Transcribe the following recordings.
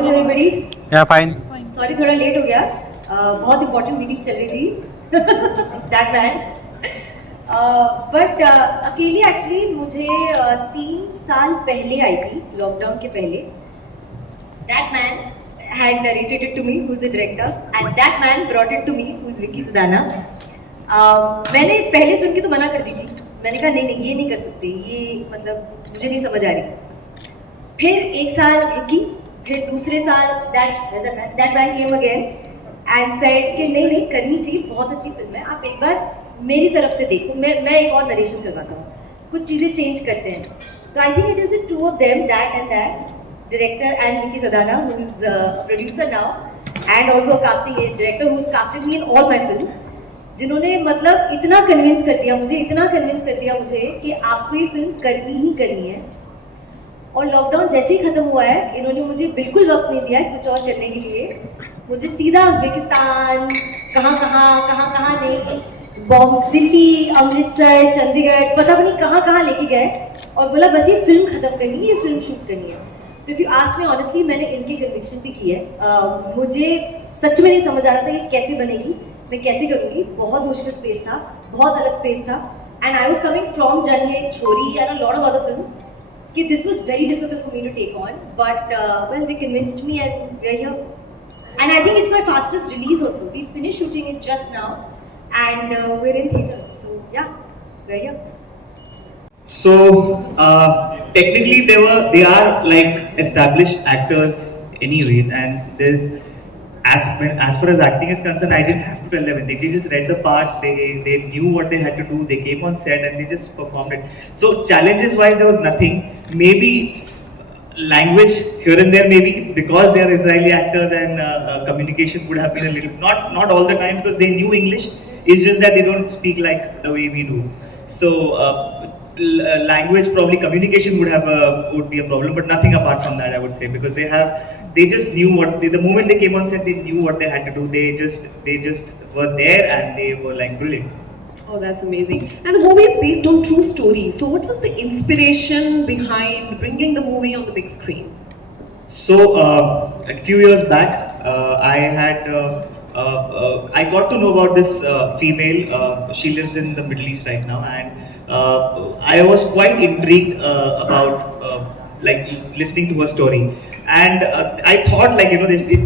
How is everybody? Yeah, fine. Sorry थोड़ा late हो गया. बहुत important meeting चल रही थी. That man. But अकेली actually मुझे 3 साल पहले आई थी, लॉकडाउन के पहले. That man had narrated it to me, who's the director, and that man brought it to me, who's Vicky Sudana. मैंने पहले सुन के तो मना कर दी थी. मैंने कहा नहीं नहीं ये नहीं कर सकते, ये मतलब मुझे नहीं समझ आ रही. फिर एक साल रुकी, फिर दूसरे साल that man came again and said कि नहीं नहीं करनी चाहिए, बहुत अच्छी फिल्म है, आप एक बार मेरी तरफ से देखो, मैं एक और नरेशन करवाता हूँ, कुछ चीज़ें चेंज करते हैं. तो I think it is the two of them, that director and Vicky Sadana, who is a producer now and also casting a director who has casted me in all my films, जिन्होंने मतलब इतना convince कर दिया मुझे कि आपको ये film करनी ही करनी है. और लॉकडाउन जैसे ही खत्म हुआ है, इन्होंने मुझे बिल्कुल वक्त नहीं दिया कुछ और करने के लिए. मुझे सीधा उज़्बेकिस्तान, कहाँ नहीं, दिल्ली, अमृतसर, चंडीगढ़, पता नहीं कहाँ लेके गए और बोला बस ये फिल्म खत्म करनी है, ये फिल्म शूट करनी है. तो if you ask me honestly, मैंने इनकी कन्विक्शन भी की है. मुझे सच में नहीं समझ आ रहा था ये कैसे बनेगी, मैं कैसे करूँगी. बहुत मुश्किल स्पेस था, बहुत अलग स्पेस था. And I was coming from जन है, छोरी and a lot of other films, कि this was very difficult for me to take on, but well, they convinced me and we're here. And I think it's my fastest release also. We finished shooting it just now and we're in theaters. So yeah, we're here. So technically they are like established actors anyways, and there's as far as acting is concerned, I didn't have to tell them anything. They just read the parts, they knew what they had to do, they came on set and they just performed it. So challenges wise there was nothing. Maybe language here and there, maybe because they are Israeli actors, and communication would have been a little, not all the time, because they knew English. It's just that they don't speak like the way we do. So language, probably communication would be a problem, but nothing apart from that, I would say, because they just knew the moment they came on set, they knew what they had to do. They just were there and they were like brilliant. Oh, that's amazing. And the movie is based on true story. So what was the inspiration behind bringing the movie on the big screen? So a few years back, I got to know about this female. She lives in the Middle East right now, and I was quite intrigued about like listening to her story. And I thought, like,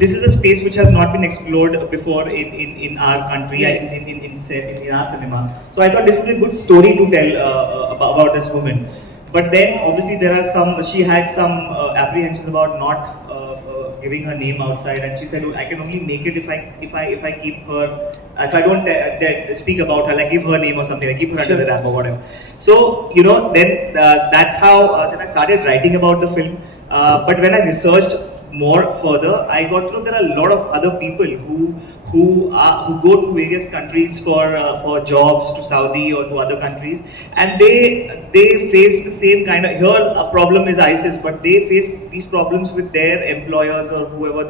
this is a space which has not been explored before in our country, in our cinema. So I thought this would be a good story to tell about this woman. But then obviously she had some apprehensions about not giving her name outside, and she said, I can only make it if I keep her, if I don't speak about her, like give her name or something, like keep her under the wrap or whatever. So then that's how then I started writing about the film. But when I researched more further, I got to know there are a lot of other people who go to various countries for jobs, to Saudi or to other countries, and they face the same kind of, here a problem is ISIS, but they face these problems with their employers or whoever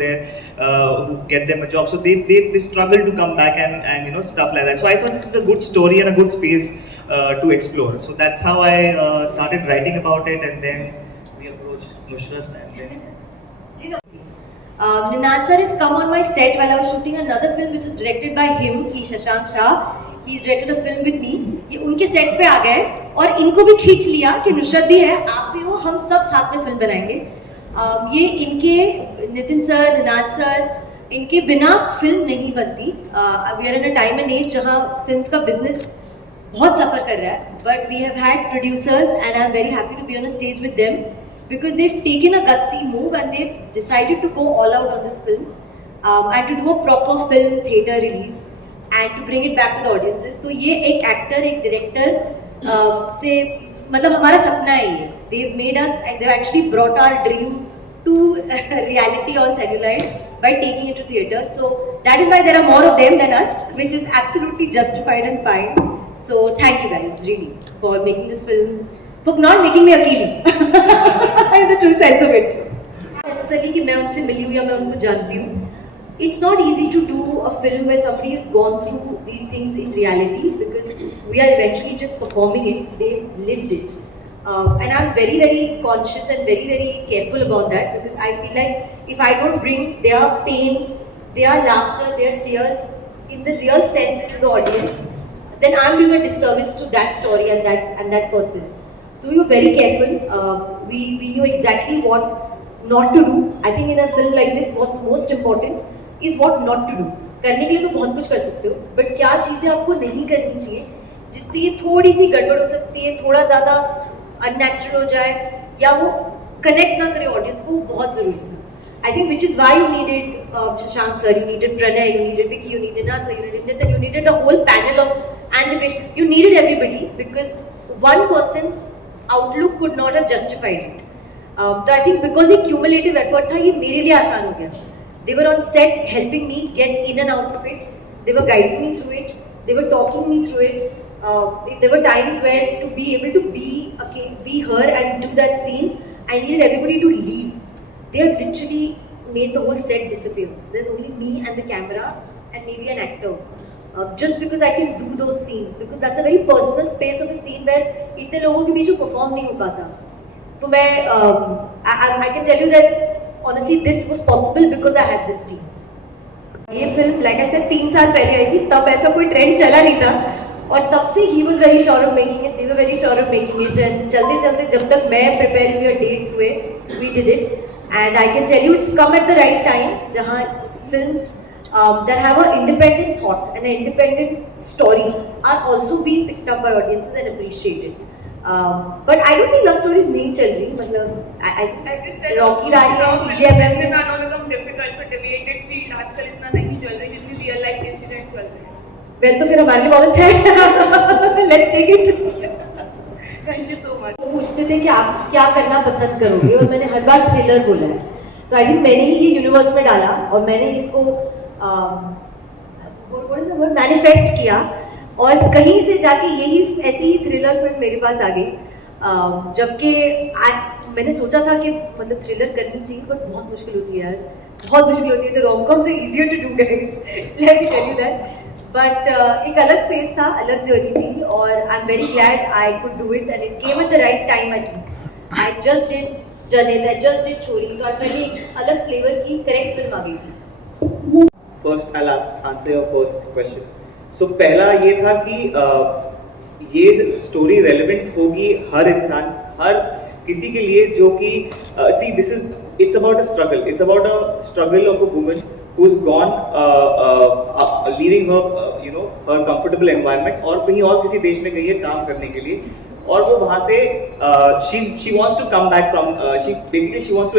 who get them a job. So they struggle to come back and stuff like that. So I thought this is a good story and a good space to explore. So that's how I started writing about it, and then we approached Nusrat, and then Ninad sir has come on my set while I was shooting another film which is directed by him, Shashank Shah. He's directed a film with me. ये उनके set पे आ गए और इनको भी खींच लिया कि नुसरत भी है, आप भी हो, हम सब साथ में फिल्म बनाएंगे. ये इनके नितिन सर, निनाद सर, इनके बिना फिल्म नहीं बनती. We are in a time and age जहाँ फिल्म्स का बिजनेस बहुत सफर कर रहा है. But we have had producers and I'm very happy to be on a stage with them, because they've taken a gutsy move and they've decided to go all out on this film, and to do a proper film theater release and to bring it back to the audiences. So ये एक actor, एक director से मतलब हमारा सपना है ये. They've made us, they've actually brought our dream to reality on celluloid by taking it to theaters. So that is why there are more of them than us, which is absolutely justified and fine. So thank you guys really for making this film, for not making me अकेली in the true sense of it. Necessarily कि मैं उनसे मिली हूँ या मैं उनको जानती हूँ. It's not easy to do a film where somebody has gone through these things in reality, because we are eventually just performing it. They've lived it. And I'm very, very conscious and very, very careful about that, because I feel like if I don't bring their pain, their laughter, their tears in the real sense to the audience, then I'm doing a disservice to that story and that person. So we were very careful. We knew exactly what not to do. I think in a film like this, what's most important is what not to do. करने के लिए तो बहुत कुछ कर सकते हो, but क्या चीजें आपको नहीं करनी चाहिए जिससे ये थोड़ी सी गड़बड़ हो सकती है, थोड़ा ज्यादा अननेचुरल हो जाए, या वो कनेक्ट ना करे ऑडियंस को, बहुत जरूरी है. I think which is why you needed Shashank sir, you needed Pranay, you needed Vicky, you needed Nat sir, you needed Nitin, you needed a whole panel of animation. You needed everybody because one person's outlook could not have justified it. So I think because ये cumulative effort था, ये मेरे लिए आसान हो गया. They were on set helping me get in and out of it. They were guiding me through it. They were talking me through it. There were times where to be able to be her and do that scene, I needed everybody to leave. They have literally made the whole set disappear. There's only me and the camera and maybe an actor. Just because I can do those scenes, because that's a very personal space of a scene where इतने लोगों के बीच में perform नहीं हो पाता. तो मैं I can tell you that honestly this was possible because I had this team. ये फिल्म like I said 3 साल पहले आई थी, तब ऐसा कोई ट्रेंड चला नहीं था, और तब से he was very sure of making it, they were very sure of making it, and चलते चलते जब तक मैं prepare हुई और dates हुए, we did it. And I can tell you it's come at the right time, जहाँ films that have an independent thought and an independent story are also being picked up by audiences and appreciated. But I don't think love stories नहीं चल रही, मतलब I just said Rocky Rani और TGFM में गानों में कम difficult से deviated field आजकल इतना नहीं चल रही जितनी real life incidents चल रहे हैं. well तो फिर हमारे लिए बहुत अच्छा है. Let's take it. Thank you so much. वो पूछते थे कि आप क्या करना पसंद करोगे, और मैंने हर बार थ्रिलर बोला है. तो आई थिंक मैंने ही ये यूनिवर्स में डाला और मैंने इसको मैनिफेस्ट किया, और कहीं से जाके यही ऐसी ही थ्रिलर फिल्म मेरे पास आ गई. जबकि मैंने सोचा था कि मतलब थ्रिलर करनी चाहिए, बट बहुत मुश्किल होती है यार, बहुत मुश्किल होती है. तो रोम-कॉम से easier to do guys, let me tell you that. But एक अलग स्पेस था, अलग जर्नी थी, और I am very glad I could do it, and it came at the right time. I think I just did Janhit, I just did चोरी, तो आज मेरी एक अलग फ्लेवर की करेक्ट फिल्म आ गई थी. First, I'll answer your first question. So पहला ये था कि ये स्टोरी रेलेवेंट होगी हर इंसान, हर किसी के लिए जो कि see this is it's about a struggle. It's about a struggle of a woman who's gone leaving her her comfortable environment और कहीं और किसी देश में गई है काम करने के लिए, और वो वहाँ से she wants to come back from she wants to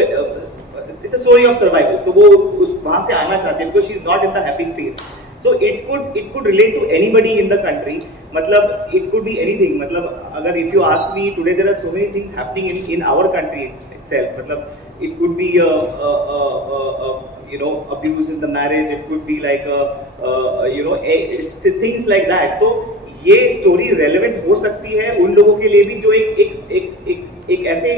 it's a story of survival. तो वो उस वहाँ से आना चाहती है because she is not in the happy space. So it could relate to anybody in the country. मतलब it could be anything. मतलब अगर if you ask me today, there are so many things happening in our country itself. मतलब it could be abuse in the marriage. It could be like things like that. तो ये story relevant हो सकती है उन लोगों के लिए भी जो एक ऐसे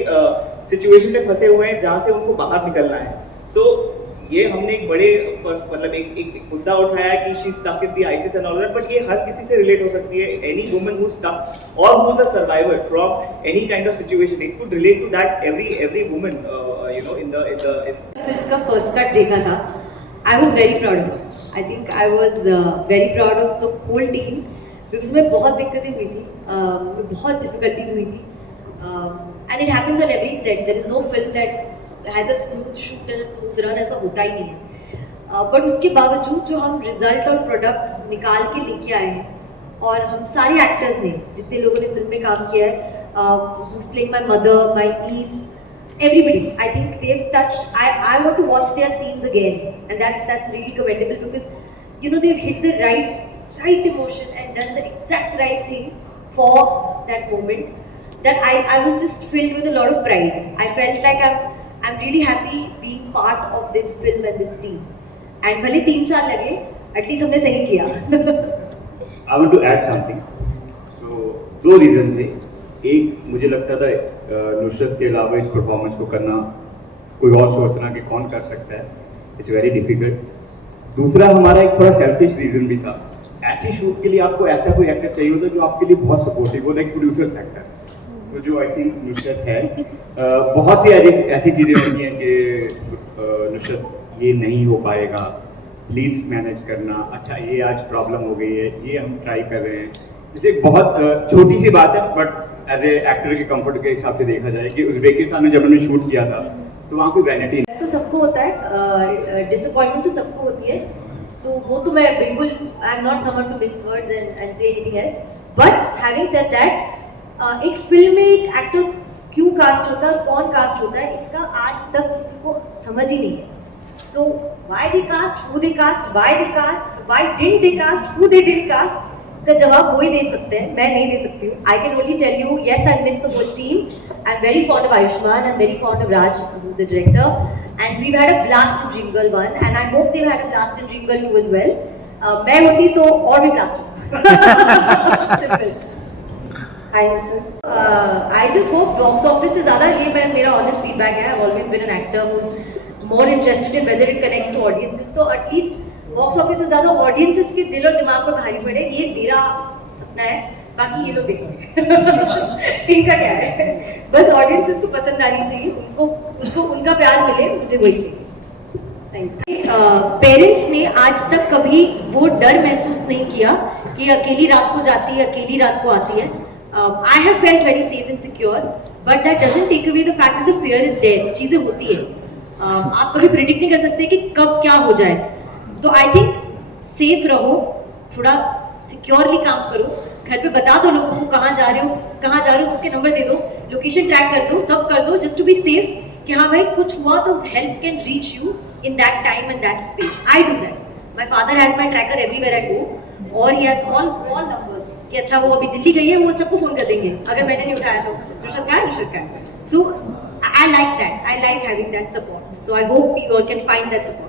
सिचुएशन में फंसे हुए हैं जहाँ से उनको बाहर निकलना है. सो ये हमने एक बड़े मतलब एक मुद्दा उठाया कि she stuck in the ICS and all that, but ये हर किसी से रिलेट हो सकती है. एनी वुमन हु स्टक और who is a survivor from any kind of situation, it could relate to that every woman in the film का first cut देखा था. I was very proud of this. I think I was very proud of the whole team, because में बहुत दिक्कतें हुई थी, बहुत difficulties हुई थी, and it happens on every set. There is no film that has a smooth shoot and a smooth run, ऐसा होता ही नहीं है. बट उसके बावजूद जो हम रिजल्ट और प्रोडक्ट निकाल के लेके आए हैं, और हम सारे एक्टर्स ने जितने लोगों ने फिल्म में काम किया है, who's playing my mother, my niece, everybody, I think they've touched. I want to watch their scenes again, and that's really commendable, because they've hit the right emotion and done the exact right thing for that moment. That I was just filled with a lot of pride. I felt like I'm really happy being part of this film and this team. And भले 3 साल लगे, at least हमने सही किया. I want to add something. So 2 reason थे. एक, मुझे लगता था नुसरत के अलावा इस परफॉर्मेंस को करना कोई और सोचना कि कौन कर सकता है, इट्स वेरी डिफिकल्ट. दूसरा हमारा एक थोड़ा सेल्फिश रीजन भी था. ऐसी शूट के लिए आपको ऐसा कोई एक्टर चाहिए होता जो आपके लिए बहुत सपोर्टिव हो, लाइक प्रोड्यूसर एक्टर. तो जो आई थिंक नुसरत है, बहुत सी ऐसी चीज़ें होती हैं कि नुसरत ये नहीं हो पाएगा, प्लीज़ मैनेज करना, अच्छा ये आज प्रॉब्लम हो गई है, ये हम ट्राई कर रहे हैं। जैसे एक बहुत छोटी सी बात है, बट एज ए एक्टर के कंफर्ट के हिसाब से देखा जाए कि उज़्बेकिस्तान में जब हमने शूट किया था तो वहाँ कोई वैनिटी तो सबको होता है, डिसअपॉइंटमेंट तो सबको होती है, तो वो तो मैं बिल्कुल, I am not someone to mix words and say anything else, but having said that, एक फिल्म में एक एक्टर क्यों कास्ट होता है, कौन कास्ट होता है, इसका आज तक किसी को समझ ही नहीं है. So why they cast, who they cast, why they cast, why didn't they cast, who they didn't cast, का जवाब वो ही दे सकते हैं, मैं नहीं दे सकती हूँ. I can only tell you, yes, I miss the whole team. I'm very fond of Ayushmann, I'm very fond of Raj, who's the director, and we've had a blast in Dream Girl 1, and I hope they've had a blast in Dream Girl 2 as well. मैं होती तो और भी blast होता. Simple. Hi, Mr. I just hope box office से ज़्यादा, ये मेरा honest feedback है. I've always been an actor who's more interested in whether it connects to audiences. तो at least box office से ज़्यादा audiences के दिल और दिमाग पर भारी पड़े, ये मेरा सपना है. बाकी ये लोग देखेंगे इनका क्या है, बस ऑडियंसेस को पसंद आनी चाहिए, उनको उनका प्यार मिले, मुझे वही चाहिए. पेरेंट्स ने आज तक कभी वो डर महसूस नहीं किया कि अकेली रात को जाती है, अकेली रात को आती है. I have felt very safe and secure, but that doesn't take away the fact that the fear is there. चीजें होती है, आप कभी प्रिडिक्ट नहीं कर सकते कि कब क्या हो जाए. तो आई थिंक सेफ रहो, थोड़ा सिक्योरली काम करो, घर पे बता दो लोगों को कहाँ जा रहे हो, सबके नंबर दे दो, लोकेशन ट्रैक कर दो, सब कर दो, जस्ट टू बी सेफ, कि हाँ भाई कुछ हुआ तो help can reach you in that time and that space. I do that. My father has my tracker everywhere I go, और ही हैज ऑल नंबर्स कि अच्छा वो अभी दिल्ली गई है, वो सबको फोन कर देंगे अगर मैंने नहीं उठाया तो. नुसरत का. So I like that, I like having that support. So I hope you all can find that support.